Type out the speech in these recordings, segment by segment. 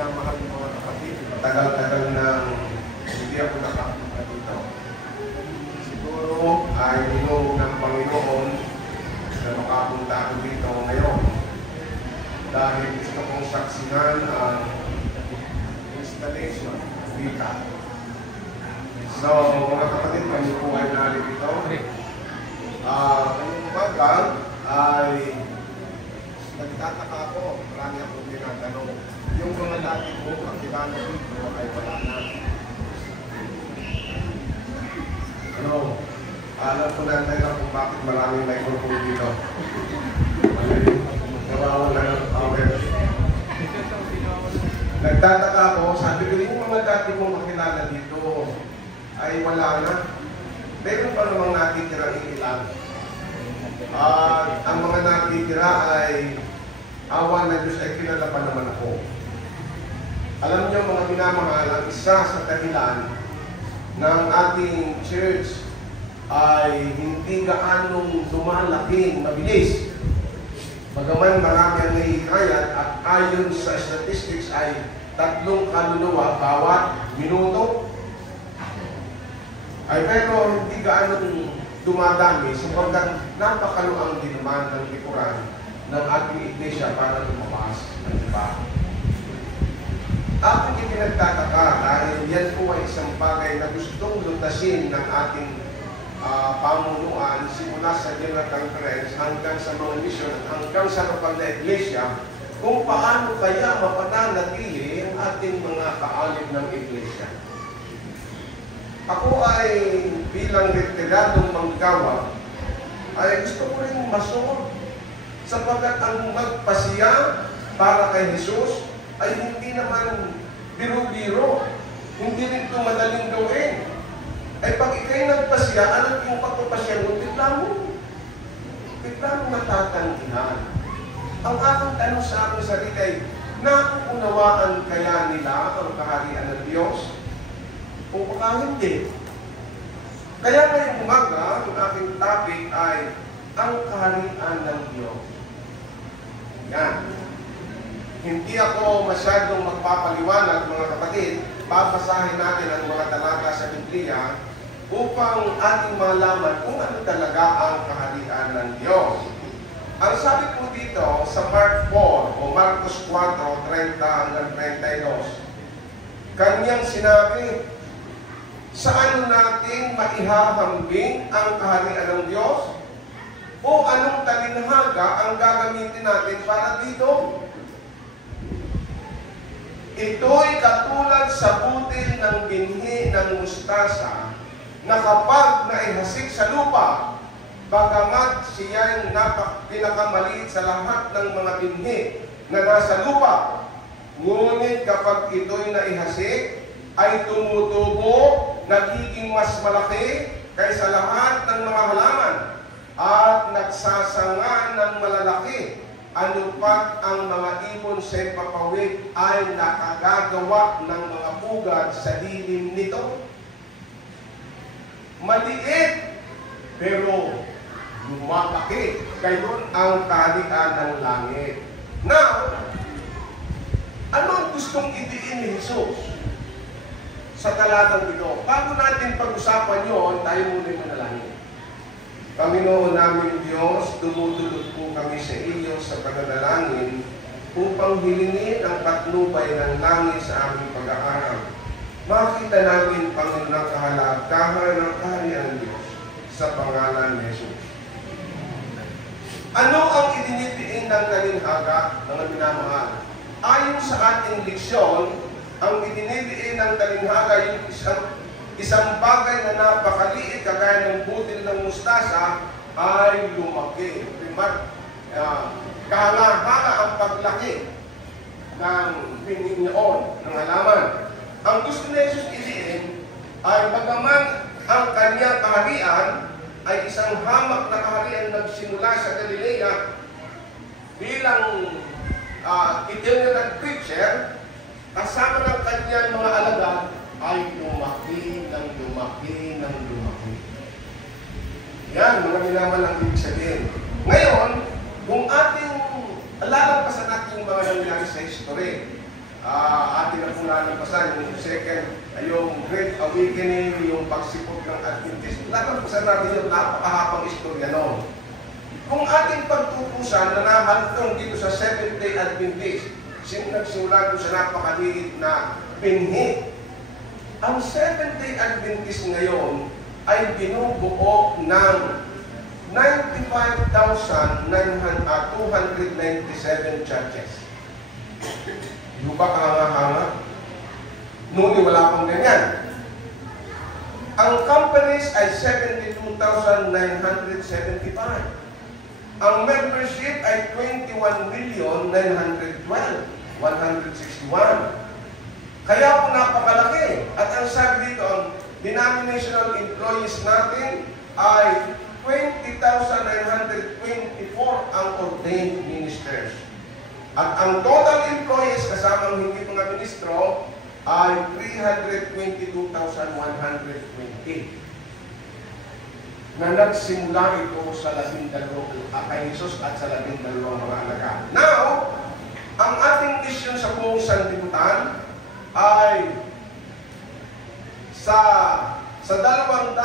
minamahal ng mga kapatid. Tagal-tagal na hindi ako nakapunta dito. Siguro ay ninuog ng Panginoon na makapunta ako dito ngayon. Dahil gusto kong saksihan ang installation dito. So, mga kapatid, kami po ay narito. Kanyang bagal ay nagtataka ako. Marami akong tinatanong. Yung mga dati po, kakilala dito ay wala na. Alam ko na tayo kung bakit maraming microphone dito. Nawawala ng power. Nagtataka ako, sabi ko, yung mga dati kong kakilala dito ay wala na. Meron pa namang natitirang ilan. Ang mga natitira ay awa na Diyos ay kilala pa naman ako. Alam niyo mga minamahal, ang isa sa dahilan ng ating church ay hindi gaanong lumalaking mabilis. Bagaman marami ang nahihikayat at ayon sa statistics ay 3 kaluluwa bawat minuto. Ay pero hindi gaanong dumadami sapagkat napakaluang din naman ng likuran ng ating iglesia para lumabas ng iba. Aking ipinagtataka dahil yan po ay isang bagay na gustong lutasin ng ating pamunuan simula sa General Conference hanggang sa mga mission at hanggang sa kapag na iglesia kung paano kaya mapananatili ang ating mga kaalib ng iglesia. Ako ay bilang retiradong manggagawa ay gusto ko rin masunod sapagkat ang magpasiya para kay Jesus ay hindi naman biro-biro, hindi rin ito madaling gawin. Ay pag ikay nagpasya, ano yung pagpapasya mo? Bigla mo natatanggihan. Ang aking tanong sa aking sarili ay, nakuunawaan kaya nila ang kaharian ng Diyos? O baka hindi. Kaya ngayong umaga, ang aking topic ay ang kaharian ng Diyos. Yan. Hindi ako masyadong magpapaliwanag, mga kapatid. Babasahin natin ang mga talata sa Biblia upang ating malaman kung ano talaga ang kaharian ng Diyos. Ang sabi po dito sa Mark 4 o Marcos 4:30 hanggang 32, kanyang sinabi, saan natin maihahambing ang kaharian ng Diyos? O anong talinhaga ang gagamitin natin para dito? Ito'y katulad sa butil ng binhi ng mustasa na kapag naihasik sa lupa, bagamat siya'y pinakamaliit sa lahat ng mga binhi na nasa lupa, ngunit kapag ito'y naihasik, ay tumutubo, nagiging mas malaki kaysa lahat ng mga halaman at nagsasanga ng malalaki. Ano pat ang mga ibon sa papawid ay nakagagawa ng mga pugad sa dilim nito. Maliit, pero lumalaki. Gayon ang kaharian ng langit. Now, ano ang gustong idiin ni Jesus sa talatang ito? Bago natin pag-usapan yon, tayo muna manalangin. Panginoon namin Diyos, dumudulog po kami sa iyo sa pananalangin upang hilingin ang patnubay ng langit sa aming pag-aaral. Makita namin, Panginoon, ang kahalagahan ng kaharian ng Diyos sa pangalan ni Jesus. Ano ang idinidiin ng talinhaga ng minamahal? Ayon sa ating leksyon, ang idinidiin ng talinhaga yung isang bagay na napakaliit kagaya ng butil ng mustasa ay lumaki. Kahanga-hanga ang paglaki ng pininyoon ng halaman. Ang gusto ni Jesus idiin ay bagaman ang kanyang kaharian ay isang hamak na kaharian nagsimula sa Galilea bilang itinerant preacher, kasama ng kanyang mga alagad ay lumaki ng lumaki ng lumaki. Yan, mga minaman ang ibig sabihin. Ngayon, kung ating lalampasan natin yung mga nangyari sa history, atin na po nalampasan, yung second, yung Great Awakening, yung pagsipot ng Adventist. Nalampasan natin yung napakahabang istorya noon. Kung ating pagtutusan na nahantong dito sa Seventh-day Adventist, nagsimula doon sa napakaliit na binhi. Ang Seventh-day Adventist ngayon ay binubuo ng 95,297 churches. Yung ba kahanga-hanga? Noon wala pang ganyan. Ang companies ay 72,975. Ang membership ay 21,912,161. Kaya po napakalaki. At ang sabi dito, ang denominational employees natin ay 20,924 ang ordained ministers. At ang total employees kasamang hindi mga ministro ay 322,120 na nagsimula ito sa 12 kay Jesus at sa 12 mga alaga. Now, ang ating mission sa buong sanlibutan ay sa 235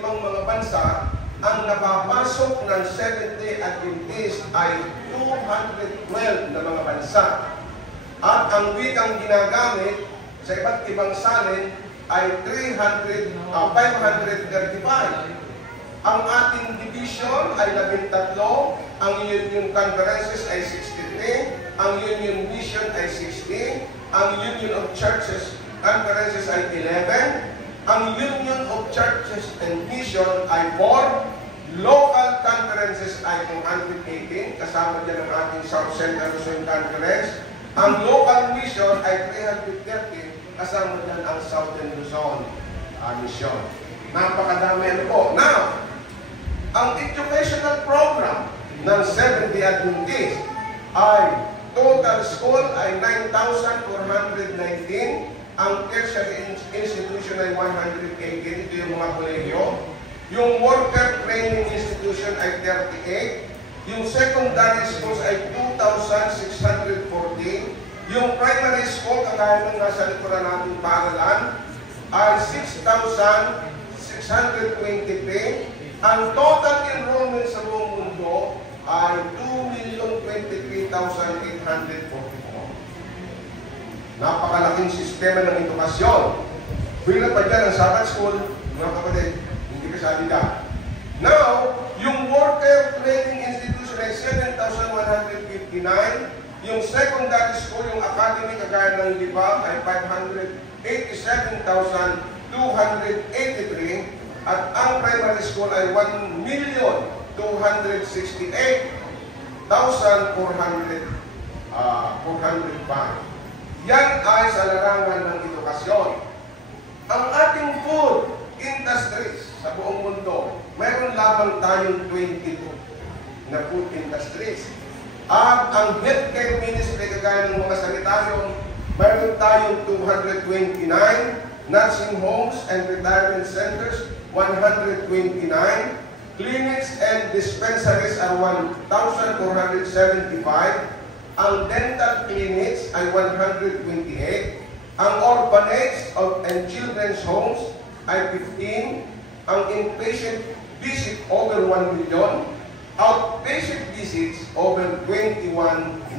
mga bansa, ang napapasok ng Seventh-day Adventist ay 212 na mga bansa. At ang wikang ginagamit sa iba't ibang salin ay 535. Ang ating division ay 13, ang Union Conferences ay 63, ang Union Mission ay 16, ang Union of Churches Conferences ay 11, ang Union of Churches and Mission ay 4, local conferences ay 218, kasama dyan ang ating South Central Luzon Conference. Ang local mission ay 330, kasama dyan ang Southern Luzon Mission. Napakadami ano po. Now, ang educational program ng Seventh-day Adventist ay total school ay 9,419. Ang tertiary institution ay 118. Ito yung mga kolegyo. Yung worker training institution ay 38. Yung secondary schools ay 2,614. Yung primary school, kagaya ng nasa likuran natin paaralan, ay 6,623. Ang total enrollment sa buong mundo ay 2,023,844. Napakalaking sistema ng edukasyon. Bilang pa dyan ang Sabbath School, mga kapatid, hindi kasali ka. Now, yung worker training institution ay 7,159. Yung secondary school, yung academy kagaya ng Libang ay 587,283. At ang primary school ay 1,268,405. Yan ay sa larangan ng edukasyon. Ang ating food industries sa buong mundo, mayroon lamang tayong 22 na food industries. At ang healthcare ministry, kagaya ng mga sanitaryo, mayroon tayong 229, nursing homes and retirement centers, 129, clinics and dispensaries are 1,475, ang dental clinics ay 128, ang orphanage and children's homes ay 15, ang inpatient visit over 1 million, outpatient visits over 21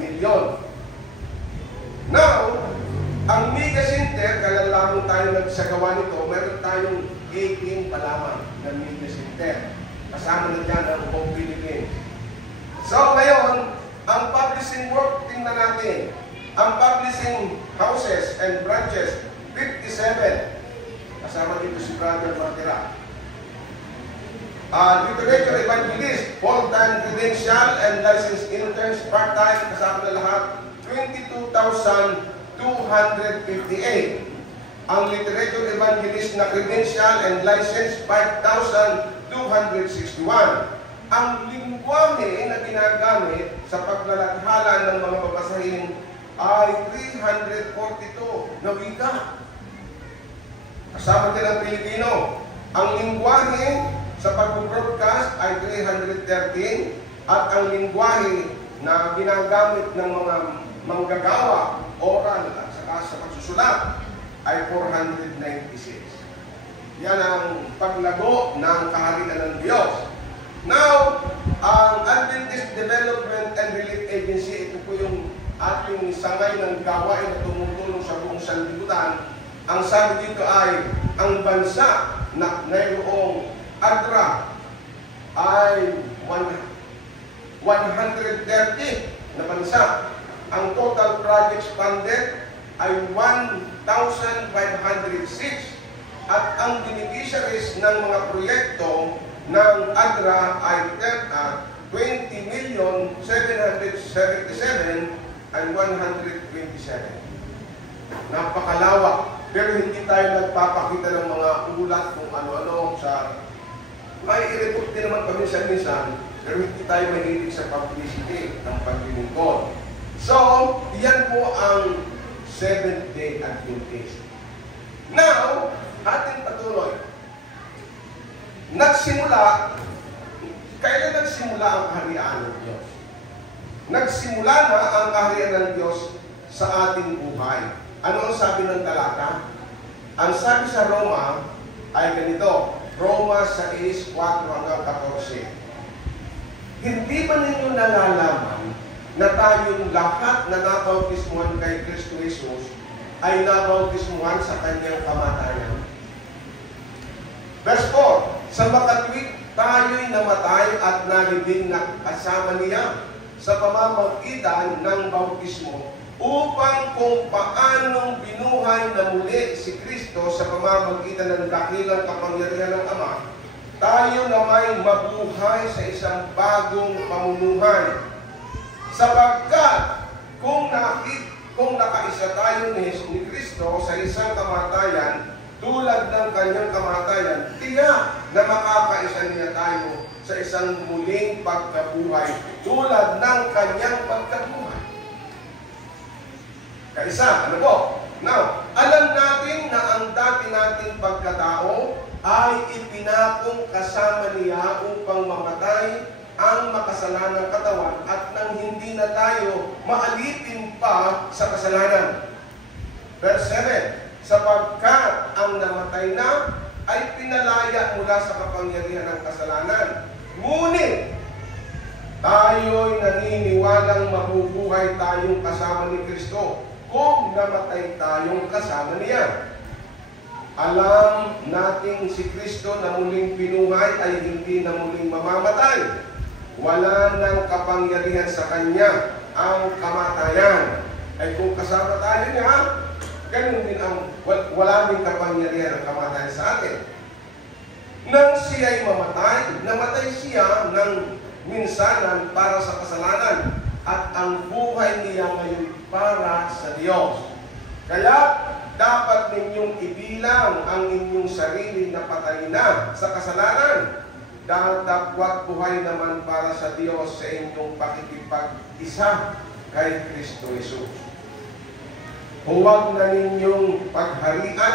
million. Now, ang Mega Center, kaya lamang tayo nagsagawa nito, meron tayong 18 pa lamang na Mega Center. Kasama na dyan ang buong Philippines. So, ngayon, ang publishing work, tingnan natin. Ang publishing houses and branches, 57. Kasama dito si Brother Martira. Literature evangelist, full-time credential and licensed interns, part-time, kasama na lahat, 22,258. Ang literature evangelist na credential and licensed, 5,261. Ang lingwahe na ginagamit sa paglalathala ng mga babasahin ay 342 na wika. Kasama din ang Pilipino. Ang lingwahe sa pag-broadcast ay 313 at ang lingwahe na ginagamit ng mga manggagawa nagsusulat ay 496. Yan ang paglago ng kaharian ng Diyos. Now, ang Adventist Development and Relief Agency, ito po yung ating sangay ng gawain na tumutulong sa buong sanlibutan. Ang sabi dito ay, ang bansa na mayroong ADRA ay 130 na bansa. Ang total projects funded ay 1,506 at ang beneficiaries ng mga proyekto ng ADRA ay 20,777,127. Napakalawak. Pero hindi tayo nagpapakita ng mga ulat kung ano-ano sa... May i-report din naman paminsan-minsan, pero hindi tayo mahilig sa publicity ng paglilingkod. So, yan po ang Seventh-day Adventist. Now, ating patuloy. Kailan nagsimula ang kaharian ng Diyos? Nagsimula na ang kaharian ng Diyos sa ating buhay. Ano ang sabi ng talata? Ang sabi sa Roma ay ganito, Roma 6:4-14. Hindi ba ninyo nalalaman na tayong lahat na nabautismuhan kay Kristo Jesus ay nabautismuhan sa kanyang kamatayan? Verse 4, sa makatwid tayo'y namatay at nalibing na kasama niya sa pamamagitan ng bautismo upang kung paanong binuhay na muli si Kristo sa pamamagitan ng dakilang kapangyarihan ng Ama, tayo na may mabuhay sa isang bagong pamumuhay. Sapagkat kung nakaisa tayo ni Kristo sa isang kamatayan, tulad ng kanyang kamatayan, tiyak na makakaisa niya tayo sa isang muling pagkabuhay, tulad ng kanyang pagkabuhay. Kaisa, ano po? Now, alam natin na ang dati nating pagkatao ay ipinakong kasama niya upang mamatay ang makasalanang katawan at nang hindi na tayo maalipin pa sa kasalanan. Verse 7, sapagkat ang namatay na ay pinalaya mula sa kapangyarihan ng kasalanan. Ngunit, tayo'y naniniwalang mabubuhay tayong kasama ni Kristo kung namatay tayong kasama niya. Alam nating si Kristo na muling binuhay ay hindi na muling mamamatay. Wala nang kapangyarihan sa Kanya ang kamatayan. Ay kung kasama tayo niya, ganun din ang wala din kapangyarihan ang kamatayan sa atin. Nang siya'y mamatay, namatay siya ng minsanan para sa kasalanan at ang buhay niya ngayon para sa Diyos. Kaya dapat ninyong ibilang ang inyong sarili na patay na sa kasalanan. Datapwat buhay naman para sa Diyos sa inyong pakikipag-isa kay Kristo Jesus. Huwag na ninyong paghariin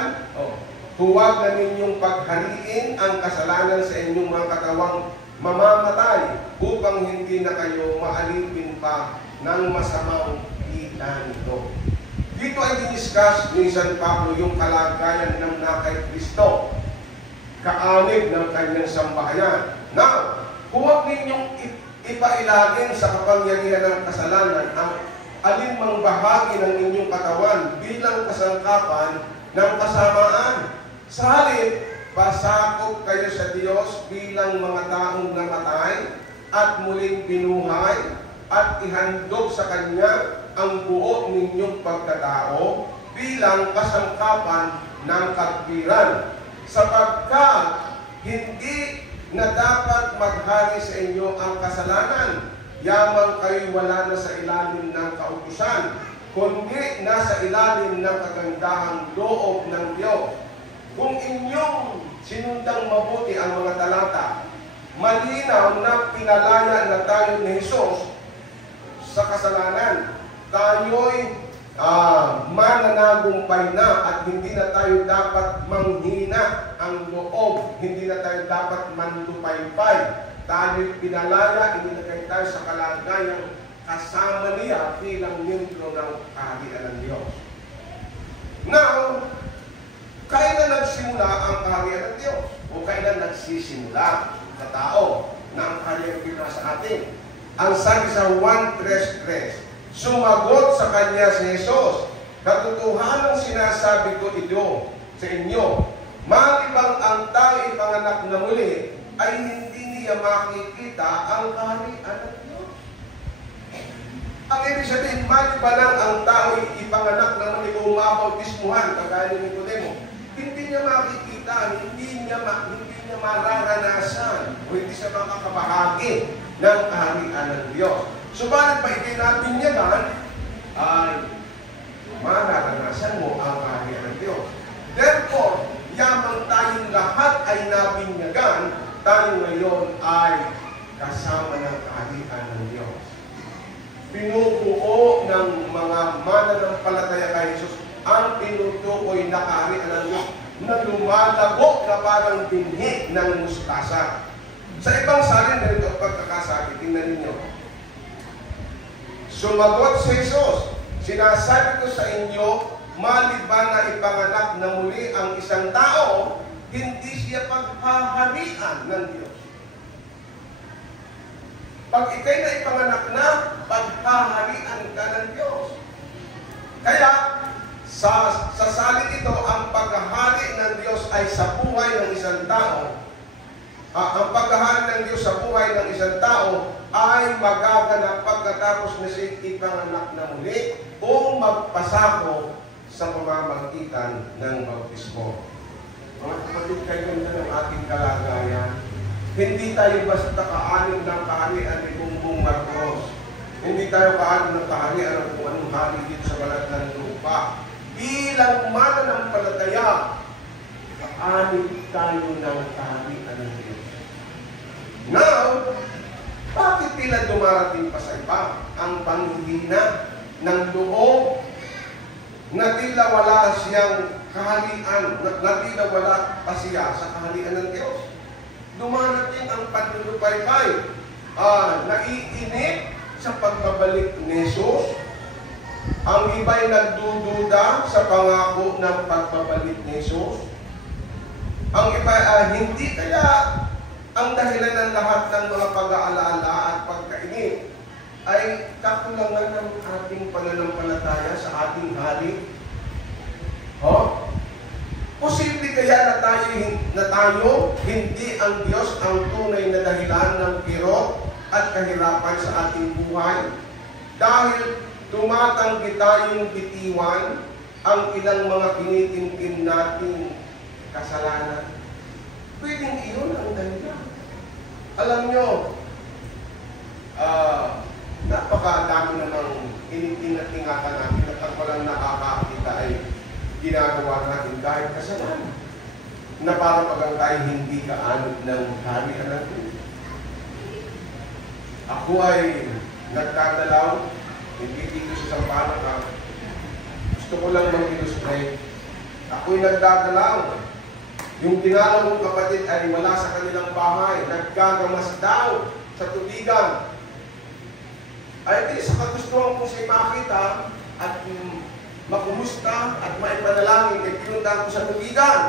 ang kasalanan sa inyong mga katawang mamamatay upang hindi na kayo maalipin pa ng masamang kita nito. Dito ay diniscuss ni San Pablo yung kalagayan ng nakay Kristo, kaanib ng kanyang sambahayan. Now, huwag ninyong ipailagin sa kapangyarihan ng kasalanan ang alinmang bahagi ng inyong katawan bilang kasangkapan ng kasamaan. Sa halip, pasakop kayo sa Diyos bilang mga taong namatay at muling binuhay at ihandog sa Kanya ang buo ninyong pagkatao bilang kasangkapan ng katwiran. Sapagkat hindi na dapat maghari sa inyo ang kasalanan, yamang kayo wala na sa ilalim ng kautusan, kundi nasa ilalim ng kagandahang loob ng Diyos. Kung inyong sinundang mabuti ang mga talata, malinaw na pinalaya na tayo ni Jesus sa kasalanan. Tayo'y mananagumpay na at hindi na tayo dapat manghina ang loob, hindi na tayo dapat manlupaypay. Tayo'y pinalaya, inilagay tayo sa kalagayang kasama niya bilang miyembro ng kaharian ng Diyos. Now, kailan nagsimula ang kaharian ng Diyos? O kailan nagsisimula sa tao na ang kaharian ng Diyos sa atin? Ang sabi sa 1:3, sumagot sa kanya si Jesus, katotohanan sinasabi ko ito sa inyo, malibang ang tao ipanganak na muli, ay hindi niya makikita ang kaharian ng Diyos. Ang ibig sabihin, maliban ang tao ipanganak na muli o mabautismuhan, kagaya ni Nicodemo, hindi niya makikita, hindi niya mararanasan, o hindi siya makakabahagi ng kaharian ng Diyos. Subalit pa itinabinyagan, ay mararanasan mo ang kaharian ng Diyos. Therefore, yamang tayong lahat ay nabinyagan, tayo ngayon ay kasama ng kaharian ng Diyos. Pinubuo ng mga mananampalataya kay Jesus ang tinutukoy na kaharian ng Diyos na lumalago na parang binhi ng mustasa. Sa ibang salin, ganito ang pagkakasabi, tingnan ninyo. Sumagot si Jesus, sinasabi ko sa inyo, maliban na ipanganak na muli ang isang tao, hindi siya paghaharian ng Diyos. Pag ikay na ipanganak na, paghaharian ka ng Diyos. Kaya, sa salin ito, ang paghahari ng Diyos ay sa buhay ng isang tao. Ang paghahari ng Diyos sa buhay ng isang tao ay magaganap pagkatapos na siya ipanganak na muli o magpasako sa pamamagitan ng bautismo. Mga kapatid, kayo ng ating kalagayan, hindi tayo basta kaanin ng kaharian ni Bongbong Marcos. Hindi tayo kaanin ng kaharian ng kung anong hari dito sa balat ng lupa. Bilang mananampalataya, kaanin tayo ng kaharian ng Diyos. Now, bakit tila dumarating pa sa iba ang panghihina ng loob na tila wala siyang kaharian, na tila wala pa siya sa kaharian ng Diyos? Dumarating ang panlulupay-pay, naiinip sa pagbabalik ni Jesus. Ang iba'y nagdududa sa pangako ng pagbabalik ni Jesus. Ang iba hindi kaya ang dahilan ng lahat ng mga pag-aalala at pagkainip ay kakulangan ng ating pananampalataya sa ating hari. Posible kaya na tayo hindi ang Diyos ang tunay na dahilan ng kirot at kahirapan sa ating buhay dahil tumatanggi tayong bitiwan ang ilang mga kinitintin nating kasalanan. Pwedeng iyon ang dahilan. Alam nyo, napakadami namang initingat-ingatan natin at ang walang nakakakita ay ginagawa natin kahit kasalanan. Na para pagang tayo hindi kaanod ng kaharian natin. Ako ay nagdadalaw, hindi dito sa Sampaloc. Gusto ko lang mag-illustrate. Ako'y nagdadalaw. Yung dinalaw kong kapatid ay wala sa kanilang bahay, naggagamas daw sa tubigan. Ay di sa kagustuhan kong siya makita at makumusta at maipanalangin, ay pinuntahan ko sa tubigan.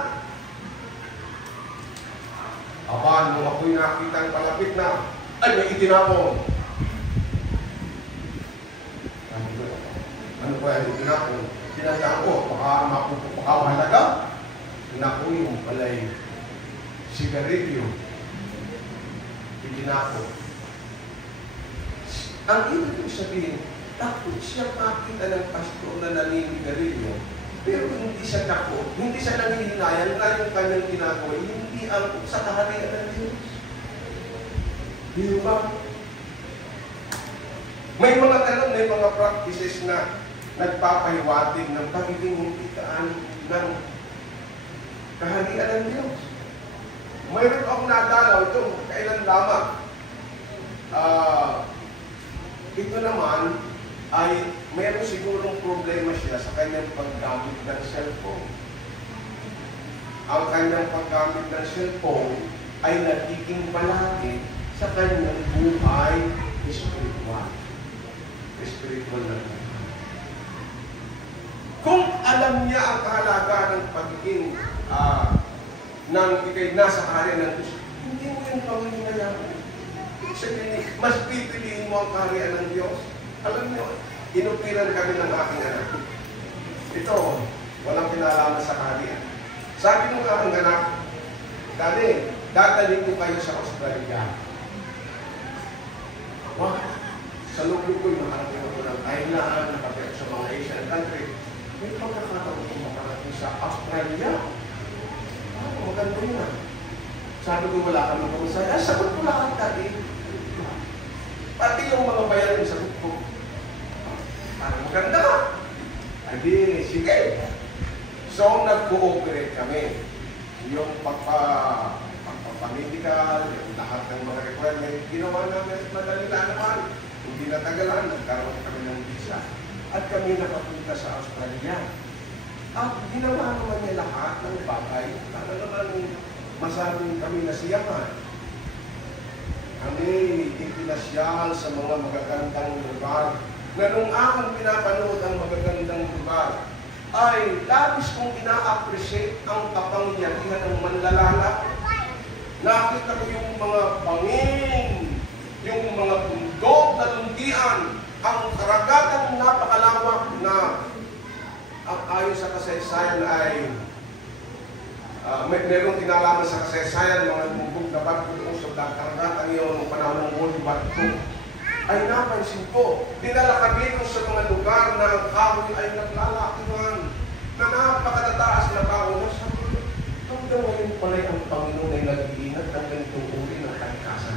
Aba, nung ako'y nakita palapit na, ay may itinapon. Ano ba yung itinapon? Tinandaan ko, baka mahalaga. Naku, yung pala'y sigarilyo. Itinapon. Ang ibig sabihin, takot siya makita ng pastor na naninigarilyo, pero hindi siya takot, hindi siya nanghihinayan na yung kanyang ginagawa, hindi ang sa kaharian ng Diyos. Di ba? May mga ganun, may mga practices na nagpapahiwatig ng pagiging hindi kaan ng kaharian ng Diyos. Mayroon akong nadalaw ito, kailan lamang. Ito naman ay mayroon sigurong problema siya sa kanyang paggamit ng cellphone. Ang kanyang paggamit ng cellphone ay nagiging palagi sa kanyang buhay spiritual. Spiritual na buhay. Kung alam niya ang kahalagaan ng pagiging ng ikay nasa kaharian ng Diyos. Hindi mo yung pangangailangan. Mas pipiliin mo ang kaharian ng Diyos. Alam niyo, inupilan kami ng aking anak. Ito, walang kinalaman sa kaharian. Sabi mo nga ang anak, Dali, dadalhin ko kayo sa Australia. Wow! Sa loob ko'y makarating ako ng Thailand, nakapit sa mga Asian country. May pagkakataon ko makarating sa Australia. Maganda yun. Sabi ko, wala kami kumusaya. Sagot ko lahat dati. Pati yung mga bayarin, sagot ko. Parang maganda ka. Ay, sige. So, nag-cooperate kami. Yung pagpapamedical, yung lahat ng mga requirement, ginawa namin at madali lang naman. Hindi natagalan, nagkaroon kami ng visa. At kami nakapunta sa Australia. At ginawa naman niya lahat ng bagay. Para naman masabing kami nasiyahan. Kami ipinasyal sa mga magagandang lugar. Na nung aking pinapanood ang magagandang lugar, ay labis kong ina-appreciate ang kapangyarihan ng manlalala. Nakita ko yung mga bangin, yung mga bundok na lundian, ang karagatang napakalawak na ang ayon sa kasaysayan ay merong kinalaman sa kasaysayan, mga bumbog na barko doon sa karagatang yun ng panahon ng World War II. Ay napansin ko, dinala kami sa mga lugar na ang kahoy ay naglalakihan, na napakatataas na kahoy. Sabi ko, hanggang ngayon pala ang Panginoon ay nag-iingat ng ganitong uri ng kalikasan.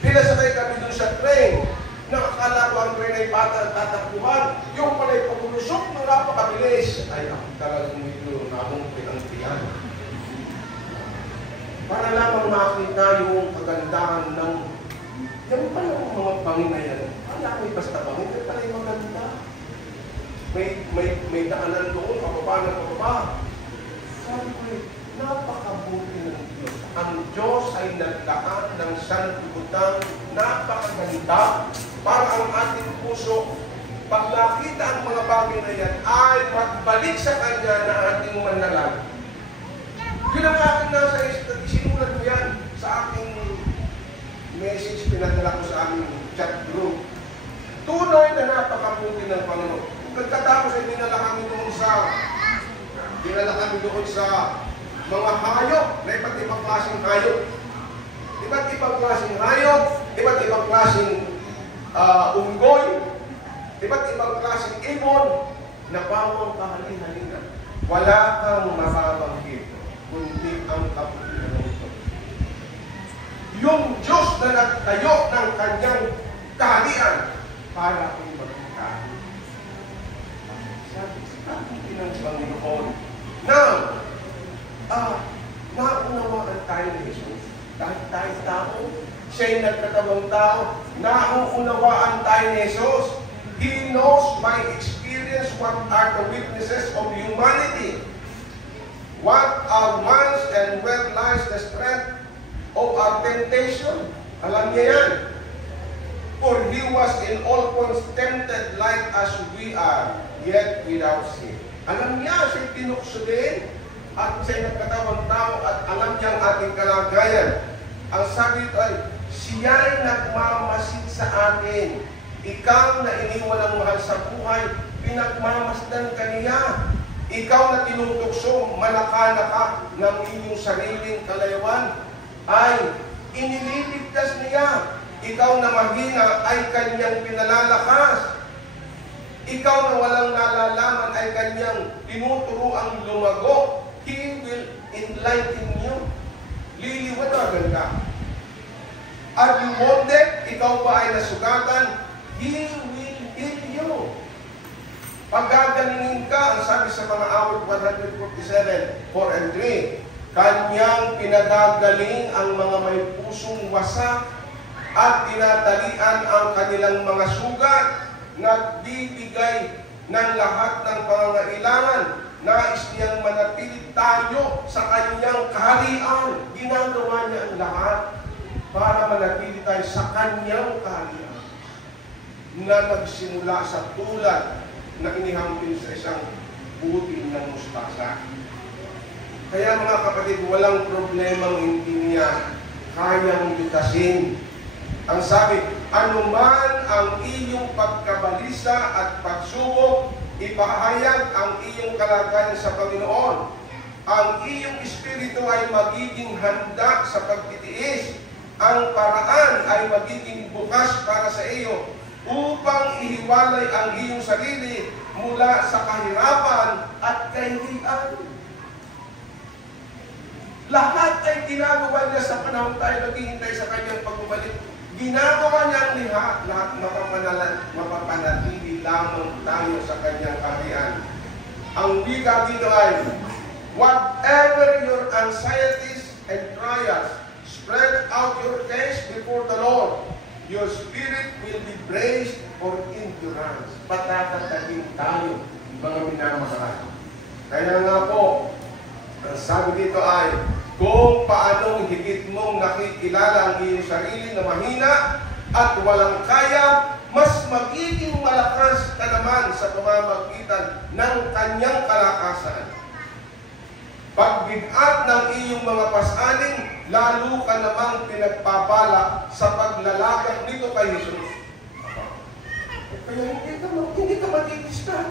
Pinasakay kami dun sa train, na akala ko ang train ay tatakbuhan, yung pala ay paglulusok na napakabilis. Ay, ako talagang medyo namumpit ang tiyan. Para lamang makita yung kagandahan ng yan pala ang mga bangin na yan. Wala may basta bangin. Yan pala yung maganda. May daanan doon, pababa ng pababa. Sabi ko napakabuti ng Diyos. Ang Diyos ay nagdaan ng sanlibutan, napakaganda para ang ating puso, pag nakita ang mga bagay na yan, ay magbalik sa Kanya na ating manalag. Yun ang aking nasa isinulat ko yan sa aking message pinadala ko sa aming chat group. Tunay na napakabuti ng Panginoon. Pagkatapos ay dinala kami doon sa mga hayop, na iba't ibang klaseng hayop. Iba't ibang klaseng hayop, iba't ibang klaseng unggoy, iba't ibang klaseng ibon, na bawang kahali-halina. Wala kang mababanggit, kundi ang kabutihan ng ito. Yung Diyos na nagtayo ng kanyang kaharian para kung magkakaroon. Sabi ng Panginoon na naunawaan tayo ni Jesus. Dahil tayo tao, siya'y nagkatawang tao, nauunawaan tayo ni Jesus. He knows by experience what are the weaknesses of humanity. What are wants and where lies the strength of our temptation. Alam niya yan. For He was in all points tempted like as we are, yet without sin. Alam niya, siya'y tinukso din, at siya'y nagkatawang tao, at alam niya ang ating kalagayan. Ang sabi ito ay, siya'y nagmamasid sa atin. Ikaw na iniwan ng mahal sa buhay, pinagmamasdan ka niya. Ikaw na tinutukso, malakana ka ng inyong sariling kalayuan, ay inililigtas niya. Ikaw na mahina ay kanyang pinalalakas. Ikaw na walang nalalaman ay kanyang tinuturo ang lumago. He will enlighten you. Liliwanagan ka. At you wounded, ikaw ba ay nasugatan, He will heal you. Paggagalingin ka, ang sabi sa mga awit 147, 4 and 3, Kanyang pinagagaling ang mga may pusong wasak at tinatalian ang kanilang mga sugat, nagbibigay ng lahat ng pangangailangan, nais niyang manatili tayo sa kanyang kaharian. Ginagawa niya ang lahat para manatili tayo sa kanyang kaharian na nagsimula sa tulad na inihambing sa isang butil ng mustasa. Kaya mga kapatid, walang problemang hindi niya kayang lutasin. Ang sabi, anuman ang iyong pagkabalisa at pagsubok, ipahayag ang iyong kalagayan sa Panginoon. Ang iyong espiritu ay magiging handa sa pagtitiis. Ang paraan ay magiging bukas para sa iyo upang ihiwalay ang iyong sarili mula sa kahirapan at kahihiyan. Lahat ay ginagawa niya sa panahon tayo naghihintay sa kanyang pagbabalik. Ginagawa niya ang lahat mapapanatili lamang tayo sa kanyang kaharian. Ang wika dito ay, whatever your anxieties and trials, spread out your case before the Lord. Your spirit will be braced for endurance. Patatatagin tayo, mga minamahal. Kaya nga po, ang sabi dito ay, kung paanong higit mong nakikilala ang iyong sarili na mahina at walang kaya, mas magiging malakas ka naman sa pamamagitan ng kanyang kalakasan. Pagbigat ng iyong mga pasanin, lalo ka namang pinagpapala sa paglalakad nito kay Jesus. Kaya hindi ka matitistan.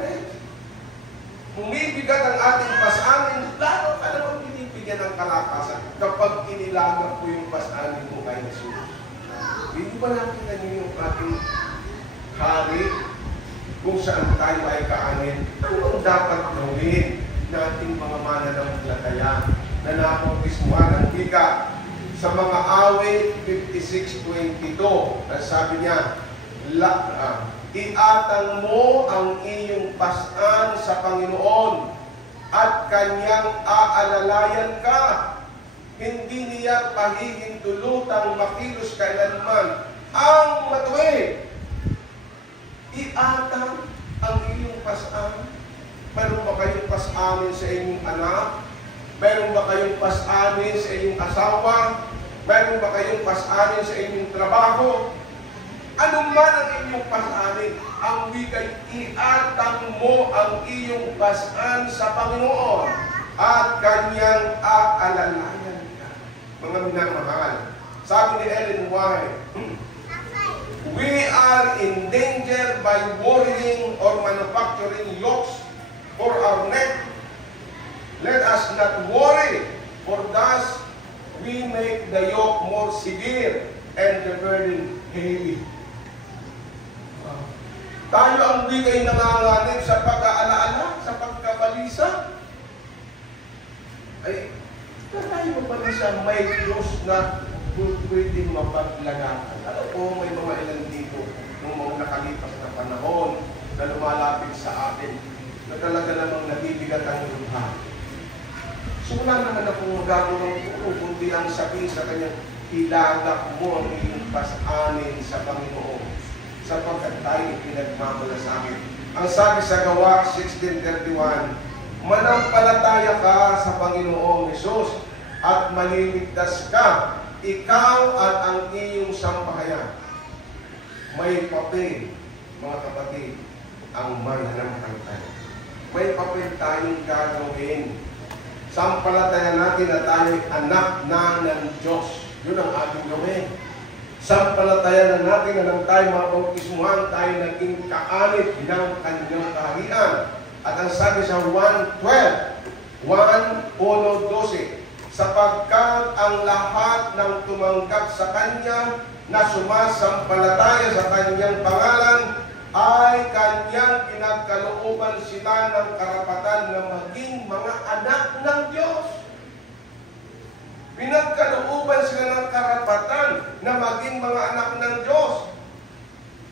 Bumibigat ang ating pasanin, lalo ka namang binibigyan ng kalakasan kapag inilaga po yung pasanin mo kay Jesus. Hindi ba nakita niyo yung ating hari kung saan tayo ay kaanin? Ano ang dapat gawin nating mga mananampalataya na napabismuhan ng wika sa mga awit 56:22? Sabi niya, iatang mo ang iyong pasan sa Panginoon at kanyang aalalayan ka. Hindi niya pahihintulutang makilos kailanman ang matuwid. Iatang ang iyong pasan. Meron ba kayong pasanin sa inyong anak? Meron ba kayong pasanin sa inyong asawa? Meron ba kayong pasanin sa inyong trabaho? Ano man ang inyong pasanin, ang wika'y iatang mo ang iyong pasan sa Panginoon at kanyang aalalayan ka. Mga minamahal, sabi ni Ellen White, we are in danger by worrying or manufacturing yokes for our neck. Let us not worry, for thus we make the yoke more severe and the burden heavy. Tayo ang bigay nanganganib sa pag-aalaala, sa pagkabalisa. Ay, tayo mabalisa, may Diyos na pwedeng mapaglagatan. Alam ko, may mga ilan dito nung mga nakalipas na panahon na lumalapit sa atin na talaga namang nabibigat ang luha. So wala naman akong magagawa ng kundi ang sabihin sa kanya, ilagak mo ang iyong pasanin sa Panginoon sapagkat tayo pinagmamalasakit. Ang sabi sa Gawa 16:31, manampalataya ka sa Panginoong Hesus at maliligtas ka, ikaw at ang iyong sambahayan. May papel, mga kapatid, ang mananampalataya. May papel tayong gagawin. Sampalataya natin na tayo'y anak na ng Diyos. Yun ang ating gawin. Sampalataya na natin na nang tayo mabautismuhan, tayo naging kaanib ng kanyang kaharian. At ang sabi sa 1:12, sapagkat ang lahat ng tumanggap sa Kanya na sumasampalataya sa Kanyang pangalan ay Kanyang pinagkalooban sila ng karapatan na maging mga anak ng Diyos. Pinagkalooban sila ng karapatan na maging mga anak ng Diyos.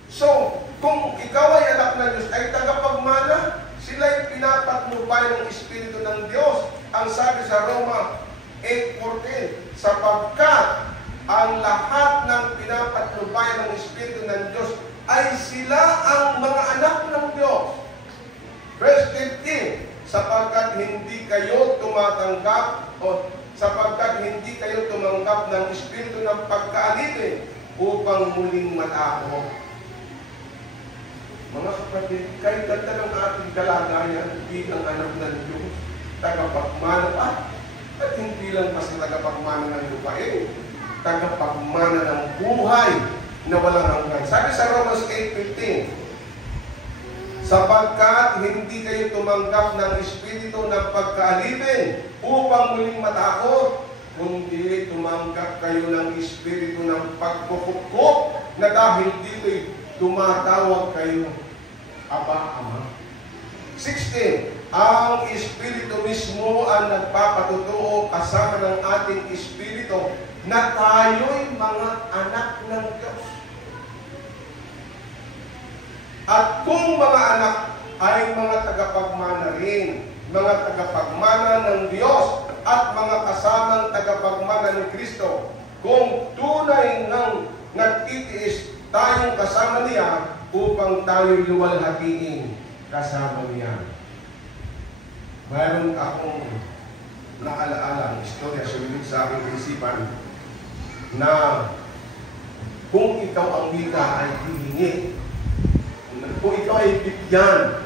So, kung ikaw ay anak ng Diyos, ay tagapagmana, sila'y pinapatnubay ng Espiritu ng Diyos. Ang sabi sa Roma 8:14, sapagkat ang lahat ng pinapatnubay ng Espiritu ng Diyos ay sila ang mga anak ng Diyos. Verse 15, sapagkat hindi kayo tumatanggap ng Espiritu ng pagkaalipin upang muling matako. Mga kapatid, kahit ganda ng ating kalagayan bilang anak ng Diyos, tagapagmana pa, at hindi lang basta tagapagmana ng lupain, tagapagmana ng buhay na walang hanggan. Sabi sa Romans 8:15, sapagkat hindi kayo tumanggap ng espiritu ng pagkaalipin upang muling matakot, kundi tumanggap kayo ng espiritu ng pagkukup na dahil dito'y tumatawag kayo Aba, Ama. 16. Ang espiritu mismo ang nagpapatotoo kasama ng ating espiritu na tayo'y mga anak ng Diyos. At kung mga anak ay mga tagapagmana rin, mga tagapagmana ng Diyos at mga kasamang tagapagmana ni Kristo, kung tunay nang nagtitiis tayong kasama niya upang tayo luwalhatiin kasama niya. Mayroon akong naalaala, istorya sulit sa aking isipan na kung ikaw ang wika ay hihingi, kung ikaw ay bigyan,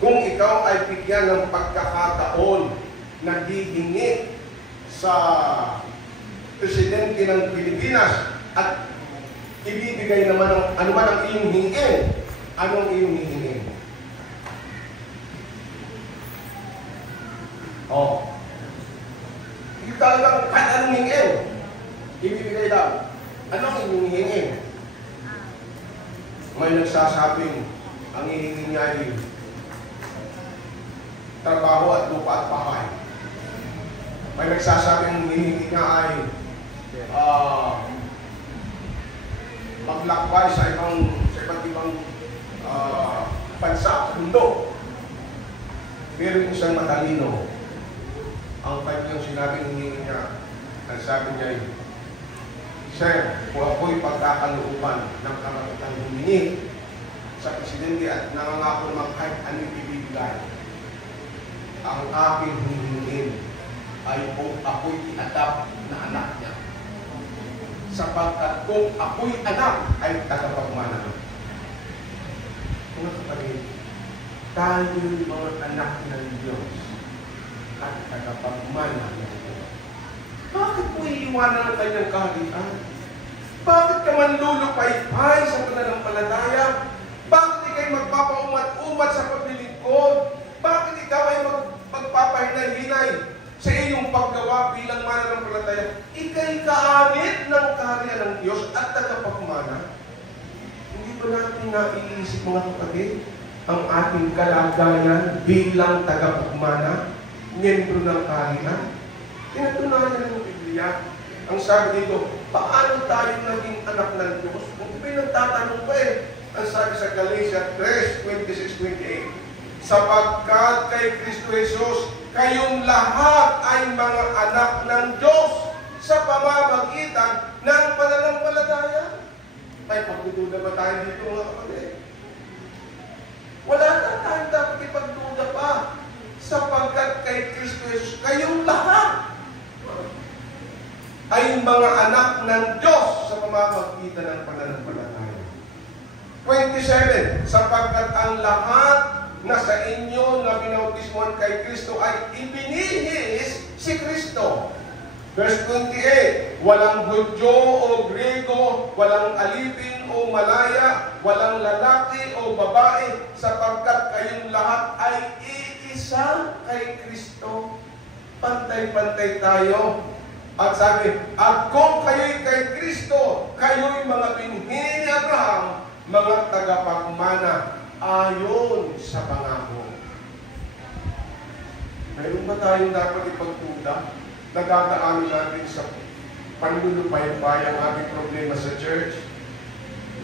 kung ikaw ay bigyan ng pagkakataon na hihingi sa presidente ng Pilipinas at ibibigay naman ng anuman ang iyong hingin, anong iyong hingin? Hindi talagang kahit anong hingin, ibibigay daw. Anong iyong hingin? May nagsasabing ang hihingin niya ay trabaho at lupa at bahay. May nagsasabing ang hihingin niya ay maglakbay sa iba't ibang bansa, mundo. Pero isang matalino, ang kanyang sinabing hingin niya, ang sabi niya ay, Sir, kung ako'y pagkakalooban ng karapatang humingi sa presidente at nangangako naman kahit anong ibibigay, ang aking hihingin ay kung ako'y i-adapt na anak niya. Sapagkat kung ako'y anak, ay tagapagmana. Mga kapatid, tayo'y mga anak ng Diyos at tagapagmana ng Diyos. Bakit mo iiwanan ang kanyang kaharian? Bakit ka man lulupaypay sa pananampalataya? Bakit ikay magpapaumat-umat sa paglilingkod? Bakit ikaw ay magpapahinay-hinay sa iyong paggawa bilang mananampalataya? Ikay kaanit ng kaharian ng Diyos at tagapagmana. Hindi ba natin naiisip, mga kapatid, ang ating kalagayan bilang tagapagmana, miyembro ng kaharian? Tinatunayan ng Biblia. Ang sabi dito, paano tayo naging anak ng Diyos? Kung pinagtatanong pa ang sabi sa Galatia 3:26-28, sapagkat kay Kristo Jesus, kayong lahat ay mga anak ng Diyos sa pamamagitan ng pananampalataya. May pagdududa ba tayo dito, mga kapatid? Wala na tayong dapat ipagduda pa. Sapagkat kay Kristo Jesus, kayong lahat ay mga anak ng Diyos sa pamamagitan ng pananampalataya. 27, sapagkat ang lahat na sa inyo na binautismuhan kay Kristo ay ibinihis si Kristo. Verse 28, walang Hudyo o Grego, walang alipin o Malaya, walang lalaki o babae, sapagkat kayong lahat ay iisa kay Kristo. Pantay-pantay tayo. At sabi, at kung kayo'y kay Kristo, kayo'y mga binhi ni Abraham, mga tagapagmana ayon sa pangako. Mayroon ba tayong dapat ipagduda? Nagdadaanin natin sa panlulupay-pay ang ating problema sa church.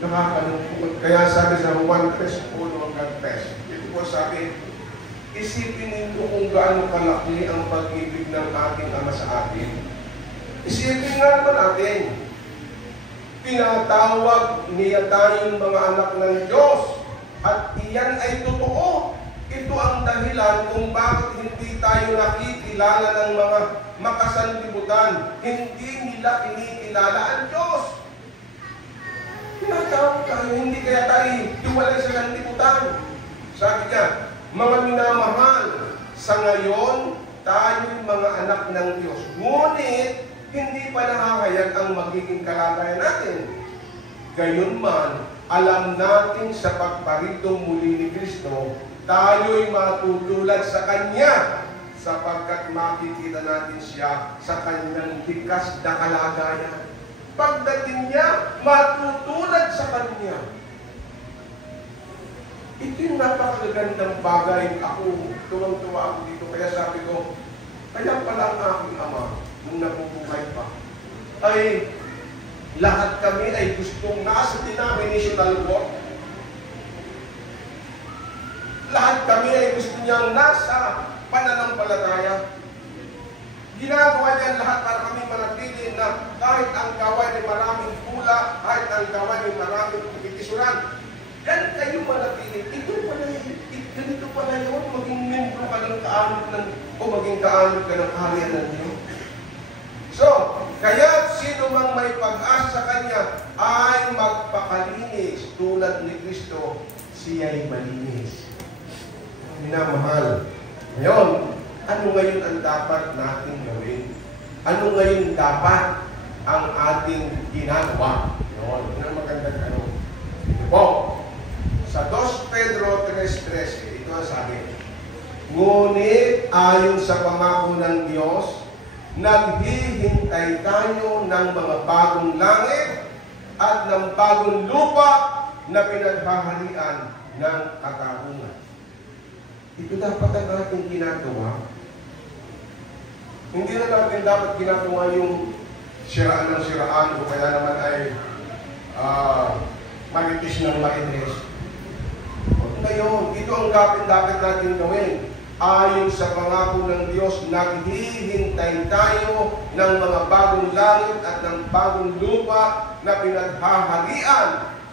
Nakakalungkot. Kaya sabi sa 1 Thess 1:10, ito po sabi, isipin ninyo kung gaano kalaki ang pag-ibig ng ating Ama sa atin. Isipin nga naman natin, pinatawag niya tayong mga anak ng Diyos at iyan ay totoo. Ito ang dahilan kung bakit hindi tayo nakikilala ng mga makasanlibutan. Hindi nila kinikilala ang Diyos. Tinatawag tayo, hindi kaya tayo iwalay sa landibutan. Sabi niya, mga minamahal, sa ngayon, tayo'y mga anak ng Diyos. Ngunit, hindi pa nakakayag ang magiging kalagayan natin. Gayunman, alam natin sa pagparitong muli ni Kristo, tayo'y matutulad sa Kanya sapagkat makikita natin siya sa Kanyang likas na kalagayan. Pagdating niya, matutulad sa Kanya. Ito yung napakagandang bagay. Ako, tuwang-tuwa ako dito. Kaya sabi ko, kaya pala ang aking ama, nung nabubuhay pa, ay lahat kami ay gustong nasa denominational work. Lahat kami ay gusto niyang nasa pananampalataya. Ginagawa niyan lahat para kami manatili na kahit ang gawain ay maraming pula, kahit ang gawain ay maraming pagkikisuran, yan kayo manatili. Ito pala yun. Ganito pala yun. Maging membro ka ng kaanod o maging kaanod ka ng kaharian ng Diyos. So, kaya sino mang may pag-asa sa Kanya ay magpakalinis tulad ni Kristo, siya'y malinis. Minamahal. Ngayon, ano ngayon ang dapat natin gawin? Ano ngayon dapat ang ating ginagawa? Yun, yun ang magandang ano. Ito po, sa 2 Pedro 3:13, ito ang sabi, ngunit ayon sa pangako ng Diyos, naghihintay tayo ng mga bagong langit at ng bagong lupa na pinaghaharian ng katarungan. Ito dapat ang ating ginagawa. Hindi na natin dapat ginagawa yung siraan ng siraan o kaya naman ay manitis ng marites. Ngayon, ito ang dapat natin gawin. Ayon sa pangako ng Diyos, naghihintay tayo ng mga bagong langit at ng bagong lupa na pinaghaharian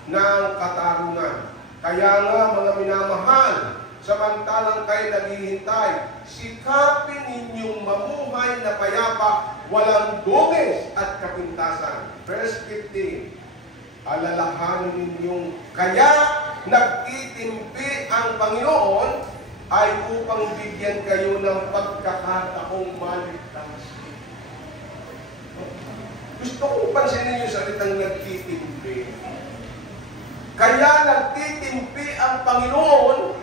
ng katarungan. Kaya nga, mga minamahal, samantalang kayo naghihintay, sikapin ninyong mamuhay na payapa, walang dugis at kapintasan. Verse 15, alalahanin ninyong kaya nagtitimpi ang Panginoon ay upang bigyan kayo ng pagkakataong maligtas. Gusto kong pansinin yung salitang nagtitimpi. Kaya nagtitimpi ang Panginoon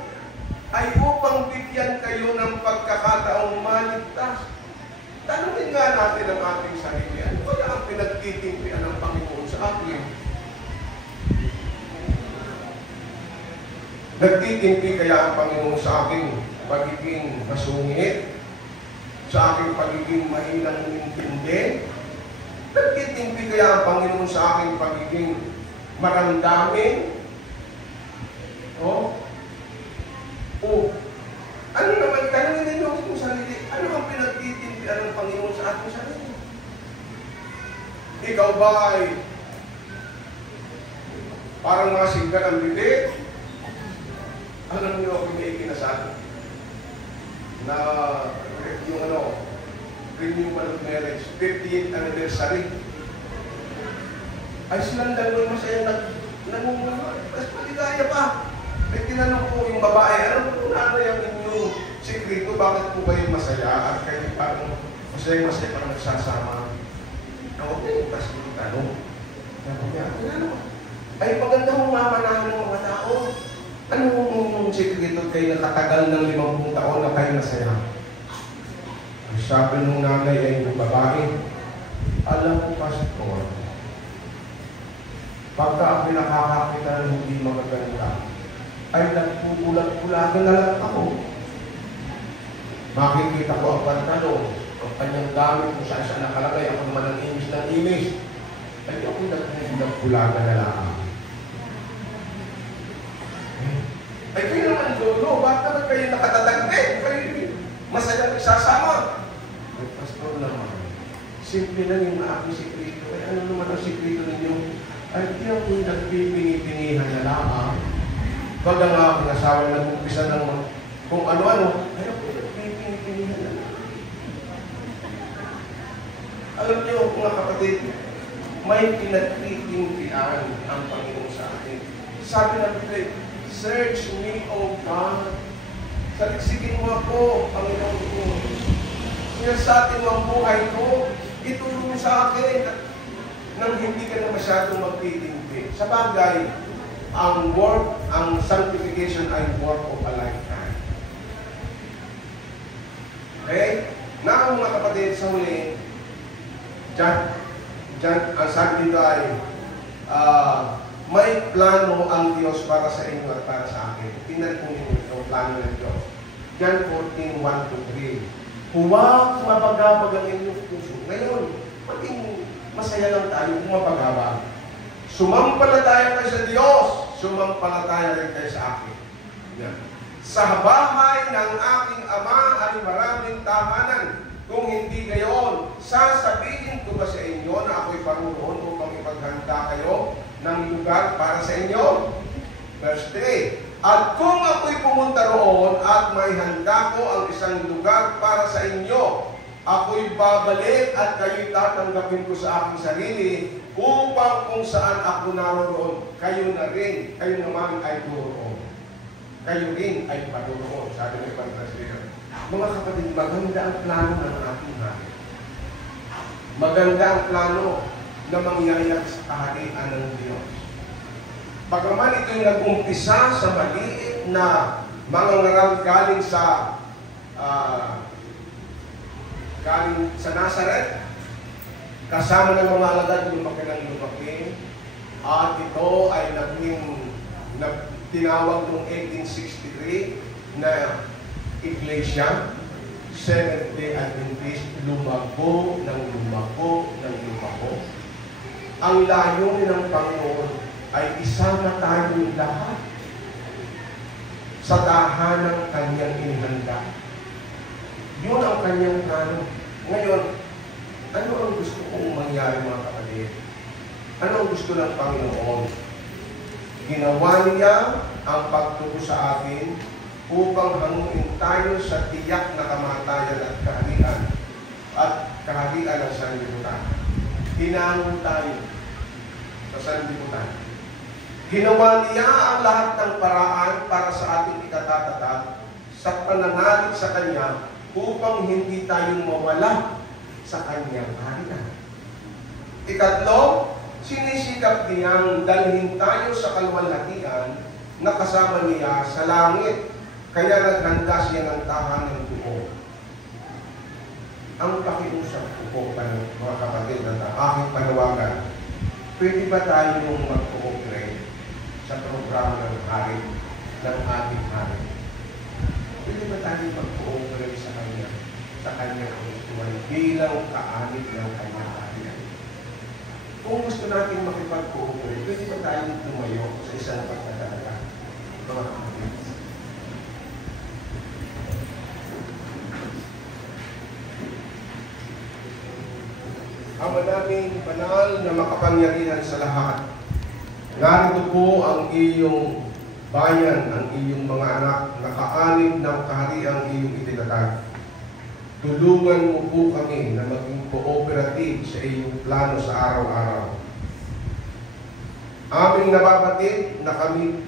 ay upang bigyan kayo ng pagkakataong maligtas. Tanungin nga natin ang ating sarili. Ano kaya ang pinagtitimpian ng Panginoon sa atin? Nagtitimpi kaya ang Panginoon sa aking pagiging masungit, sa aking pagiging mahinang intindi? Nagtitimpi kaya ang Panginoon sa aking pagiging maramdamin? Ano naman, tanongin ninyo itong sarili, ano ang pinagtitimpian ng Panginoon sa ating sarili? Ikaw ba ay parang masinggan ang bibig? Alam niyo ako may ikinasabi na yung renewal of marriage, 50th anniversary. Ay silang dalawang masaya nagmumula. Tapos maligaya pa. May tinanong ko yung babae, ano yung inyong sikrito, bakit po kayo masaya? At kayo parang masaya-masaya parang nagsasama. Ako na yung pas yung tanong. Sabi niya, ay maganda mong mamanahan ng mga tao. Ano yung sikrito kayo nakatagal ng 50 taon na kayo nasaya? Sabi nung nanay ay yung babae, alam ko, Pastor, pagka pinakakakita ng hindi magaganda, ay nagpupulat-pulagan na lang ako. Makikita ko ang pantalon, ang kanyang gamit kung saan nakalagay, ako naman ang imis ng imis. Ay ako nagpulat-pulagan na lang. Ay kayo naman, Lolo, bakit naman kayo nakatatagpit? Kayo masayang nagsasama. Ay, Pastor naman, simple lang yung aking sikrito. Ay, ano naman ang sikrito ninyo? Ay, di ako nagpipingi-pingihan na lang. Baga nga akong asawa na nag-umpisa ng kung ano-ano, ay ako nagpipingi-pingihan na lang. Alam niyo, mga kapatid, may pinagtitimpian ang Panginoon Sabi ng Biblia, search me, O God. Saliksikin mo ako, Panginoon ko. Sinasatin mo ang buhay ko. Itulong sa akin nang hindi ka na masyadong magtitindi. Sa bagay, ang sanctification ay work of a lifetime. Okay? Na mga kapatid, sa huli, ang sabi dito ay, may plano ang Diyos para sa inyo at para sa akin. Tingnan po ninyo itong plano ng Diyos. John 14:1-3. Huwag mapaghabag ang inyong puso. Ngayon, maging masaya lang tayo kung mapaghabag. Sumampalataya kayo sa Diyos, sumampalataya rin kayo sa akin. Yan. Sa bahay ng aking Ama ay maraming tahanan. Kung hindi gayon, sasabihin ko ba sa inyo na ako'y paruroon upang ipaghanda kayo ng lugar para sa inyo? Verse 3. At kung ako'y pumunta roon at may handa ko ang isang lugar para sa inyo, ako'y babalik at kayo'y tatanggapin ko sa aking sarili upang kung saan ako naroon, kayo na rin, kayo naman ay turoon. Kayo rin ay paturoon, sabi ng ibang translator. Mga kapatid, maganda ang plano ng ating hari. Maganda ang plano na mangyayari sa kaharian ng Diyos. Pagaman ito'y nag-umpisa sa maliit na mga ngaral galing sa Nazaret, kasama ng mga alagad lumaki ng lumaki, at ito ay tinawag noong 1863 na Iglesia, Seventh-day Adventist, lumago ng lumago ng lumago. Ang layunin ng Panginoon ay isama tayong lahat sa tahanang kanyang inihanda. Yun ang kanyang plano. Ngayon, ano ang gusto kong mangyari, mga kapatid? Ano ang gusto ng Panginoon? Ginawa niya ang pagtubo sa atin upang hanguin tayo sa tiyak na kamatayan at kaharian ng sanlibutan. Hinangon tayo sa sanlibutan. Ginawa niya ang lahat ng paraan para sa ating ikatatatag sa pananalig sa Kanya upang hindi tayong mawala sa Kanyang kaharian. Ikatlo, sinisikap niyang dalhin tayo sa kaluwalhatian na kasama niya sa langit. Kaya naghanda siya ng tahanan doon. Ang pakiusap ko po, mga kapatid, na aking panawagan, pwede ba tayong mag-cooperate sa programa ng hari, ng ating hari? Pwede ba tayong mag-cooperate sa kanya, sa kanyang kagustuhan bilang kaanib ng kanyang harian? Kung gusto natin makipag-cooperate, pwede ba tayong tumayo sa isang pagkatalaga? Mga kapatid. Ama namin banal na makapangyarihan sa lahat. Narito po ang iyong bayan, ang iyong mga anak, nakaanib ng kahariang iyong itinatag. Tulungan mo po kami na maging cooperative sa iyong plano sa araw-araw. Aming nababatid na kami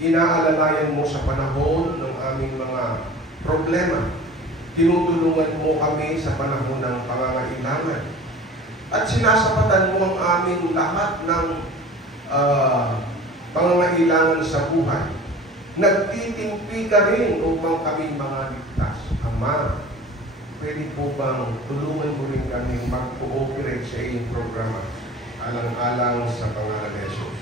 inaalalayan mo sa panahon ng aming mga problema. Tinutulungan mo kami sa panahon ng pangangailangan. At sinasapatan mo ang aming lahat ng pangangailangan sa buhay. Nagtitimpi ka rin upang kami mga ligtas. Ama, pwede po bang tulungan mo rin kami mag-cooperate sa iyong programa alang-alang sa pangalan ni Jesus?